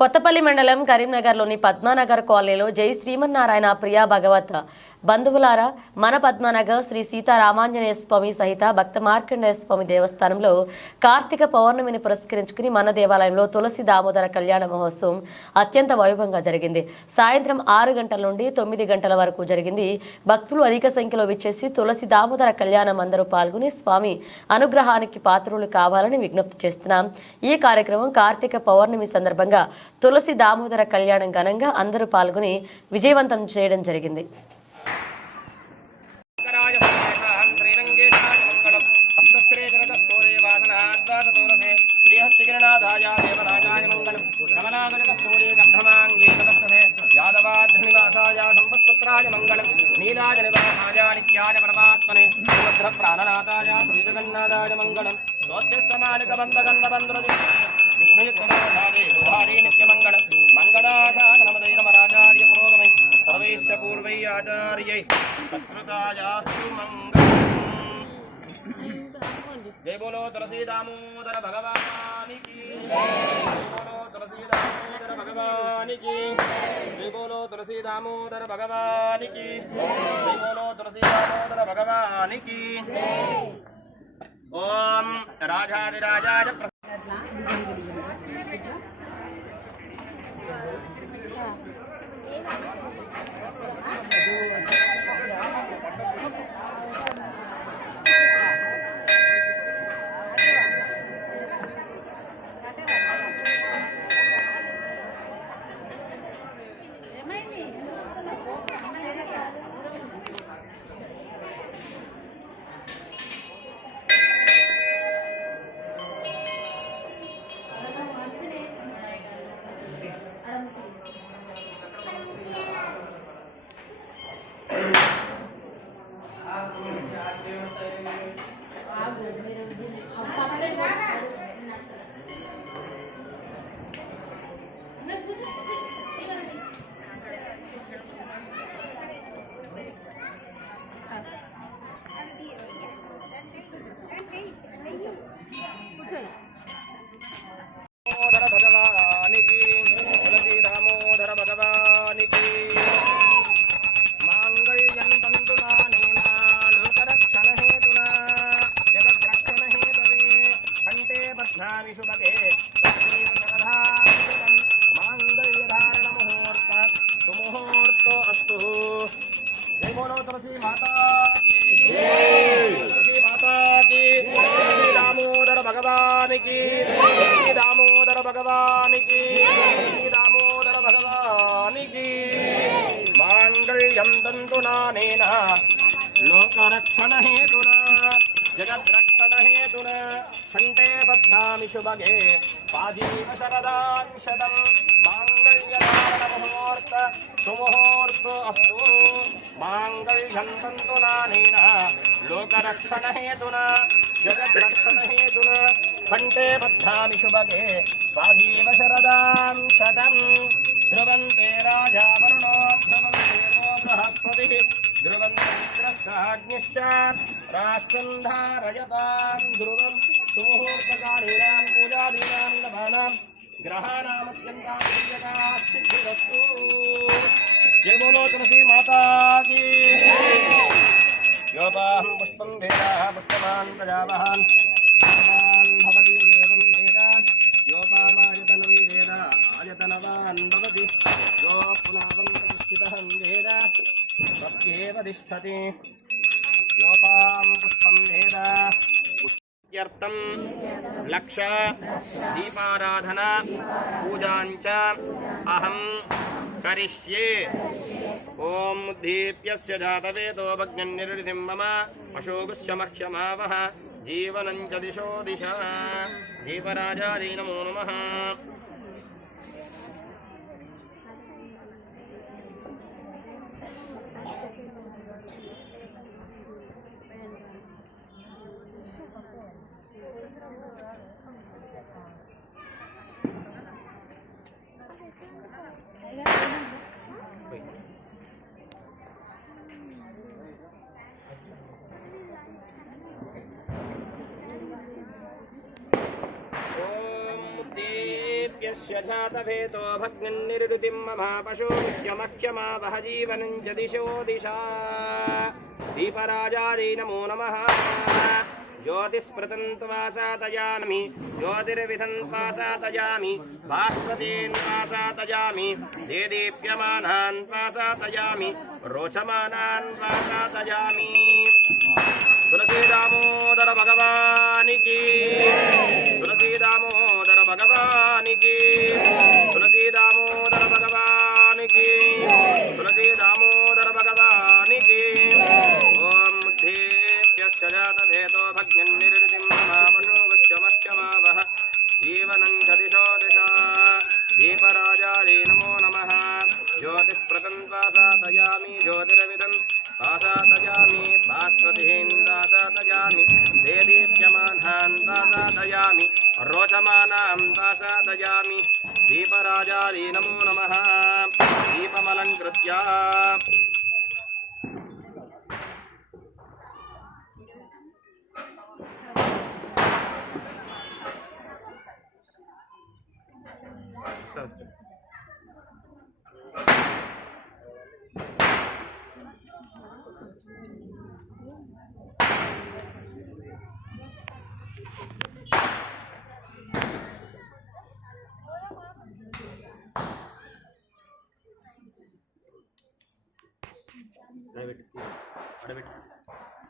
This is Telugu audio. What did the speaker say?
కొత్తపల్లి మండలం కరీంనగర్లోని పద్మానగర్ కాలనీలో జై శ్రీమన్నారాయణ ప్రియా భగవత్ బంధువులారా మన పద్మానగర్ శ్రీ సీతారామాంజనేయ స్వామి సహిత భక్త మార్కండేయ స్వామి దేవస్థానంలో కార్తీక పౌర్ణమిని పురస్కరించుకుని మన దేవాలయంలో తులసి దామోదర కళ్యాణ మహోత్సవం అత్యంత వైభవంగా జరిగింది. సాయంత్రం 6 గంటల నుండి 9 గంటల వరకు జరిగింది. భక్తులు అధిక సంఖ్యలో విచ్చేసి తులసి దామోదర కళ్యాణం అందరూ పాల్గొని స్వామి అనుగ్రహానికి పాత్రులు కావాలని విజ్ఞప్తి చేస్తున్నాం. ఈ కార్యక్రమం కార్తీక పౌర్ణమి సందర్భంగా తులసి దామోదర కళ్యాణం ఘనంగా అందరూ పాల్గొని విజయవంతం చేయడం జరిగింది. जय बोलो तुलसी दामोदर भगवान की, जय बोलो तुलसी दामोदर भगवान की, जय बोलो तुलसी दामोदर भगवान की, जय बोलो तुलसी दामोदर भगवान की। ओम राजाधिराजाय लोकरक्षण हेतुना जगद्रक्षण हेतुना कंठे बध्नामि शुभगे पादीव शरदां शतं मांगल्यधारण मुहूर्त सुमुहूर्तो अस्तु मांगल्यं तन्तु नानेन लोकरक्षण हेतुना जगद्रक्षण हेतुना कंठे बध्नामि शुभगे पादीव शरदां शतं ध्रुवन्ते राजा वरुणो ध्रुवन्ते बृहस्पतिः ध्रुवन्निश्च राष्ट्रन्धारयतां ध्रुवं सुमुहूर्तकालीनां पूजादीनां नवानां ग्रहाणामत्यन्तां प्रियतास्तिरस्तु। जय बोलो तुलसी माता की। योपाहं पुष्पं वेदाः पुष्पवान् प्रजावान् भवति एवं वेदा योपामायतनं वेद आयतनवान् भवति यो पुनावं प्रतिष्ठितः वेद भक्त्येव तिष्ठति योपां पुष्पं वेद पुष्प्यर्थं लक्ष दीपाराधना पूजाञ्च अहं करिष्ये। ओम दीप्यस्य जातवेदो भग्ननिर्विधिं मम अशोकस्य मह्यमावह जीवनं च दिशो दिशा दीपराजायै नमो नमः। देदेप्यस्य जातभेतो भग्निर्निरुतिं ममापशोष्य मह्यमावह जीवनं च दिशो दिशा दीपराजायै नमो नमः ज्योतिस्प्रतन्त्वासातयामि ज्योतिर्विधन्त्वासातयामि बाष्पतीन्वासातयामि देदीप्यमानान्वासातयामि रोचमानान्वासातयामि तुलसी दामोदर भगवान् की तुलसी दामोदर भगवान् की तुलसी दामोदर भगवान् की तुलसी दामोदर भगवान् की ओम मुद्धेभ्यश्च जातभेदो भग्निर्निर्वृतिं महापशो वश्यमश्यमावह जीवनं च दिशो दिशा दीपराजायै नमो नमः ज्योतिष्प्रतन्त्वासातयामि ज्योतिर्विदन् वासातयामि भास्वतीन् वासातयामि देदीप्यमानान् वासातयामि रोचमानां वासातयामि दीपराजायै नमो नमः दीपमलङ्कृत्य అడబెట్టు